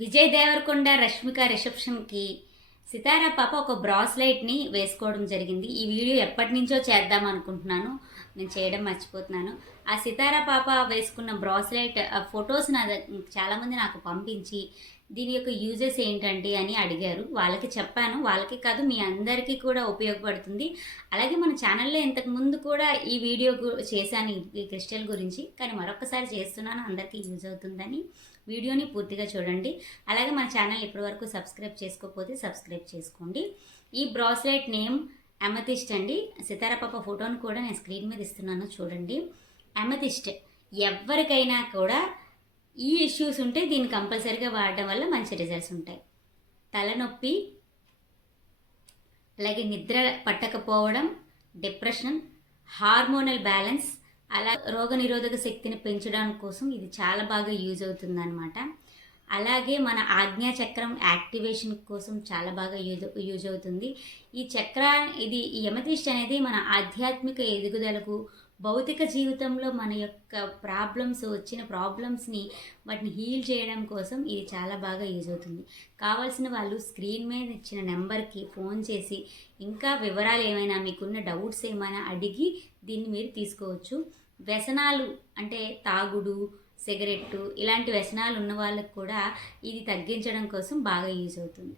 విజయ్ దేవరకొండ రష్మిక రిసెప్షన్కి సితారా పాప ఒక బ్రాస్లైట్ని వేసుకోవడం జరిగింది. ఈ వీడియో ఎప్పటి నుంచో చేద్దాం అనుకుంటున్నాను, నేను చేయడం మర్చిపోతున్నాను. ఆ సితారా పాప వేసుకున్న బ్రాస్లైట్ ఫొటోస్ చాలామంది నాకు పంపించి దీని యొక్క యూజెస్ ఏంటండి అని అడిగారు. వాళ్ళకి చెప్పాను, వాళ్ళకి కాదు మీ అందరికీ కూడా ఉపయోగపడుతుంది. అలాగే మన ఛానల్లో ఇంతకుముందు కూడా ఈ వీడియో చేశాను ఈ క్రిస్టల్ గురించి, కానీ మరొకసారి చేస్తున్నాను, అందరికీ యూజ్ అవుతుందని. వీడియోని పూర్తిగా చూడండి. అలాగే మన ఛానల్ ఇప్పటివరకు సబ్స్క్రైబ్ చేసుకోకపోతే సబ్స్క్రైబ్ చేసుకోండి. ఈ బ్రాస్లెట్ నేమ్ అమెథిస్ట్ అండి. సితారా పాప ఫోటోని కూడా నేను స్క్రీన్ మీద ఇస్తున్నాను, చూడండి. అమెథిస్ట్ ఎవరికైనా కూడా ఈ ఇష్యూస్ ఉంటే దీన్ని కంపల్సరీగా వాడడం వల్ల మంచి రిజల్ట్స్ ఉంటాయి. తలనొప్పి, అలాగే నిద్ర పట్టకపోవడం, డిప్రెషన్, హార్మోనల్ బ్యాలెన్స్, అలా రోగనిరోధక శక్తిని పెంచడానికి కోసం ఇది చాలా బాగా యూజ్ అవుతుందన్నమాట. అలాగే మన ఆజ్ఞాచక్రం యాక్టివేషన్ కోసం చాలా బాగా యూజ్ అవుతుంది. ఈ ఈ యమతిష్ట అనేది మన ఆధ్యాత్మిక ఎదుగుదలకు, భౌతిక జీవితంలో మన యొక్క వచ్చిన ప్రాబ్లమ్స్ని వాటిని హీల్ చేయడం కోసం ఇది చాలా బాగా యూజ్ అవుతుంది. కావాల్సిన వాళ్ళు స్క్రీన్ మీద ఇచ్చిన నెంబర్కి ఫోన్ చేసి ఇంకా వివరాలు ఏమైనా, మీకున్న డౌట్స్ ఏమైనా అడిగి దీన్ని మీరు తీసుకోవచ్చు. వ్యసనాలు అంటే తాగుడు, సిగరెట్టు ఇలాంటి వ్యసనాలు ఉన్న వాళ్ళకు కూడా ఇది తగ్గించడం కోసం బాగా యూజ్ అవుతుంది.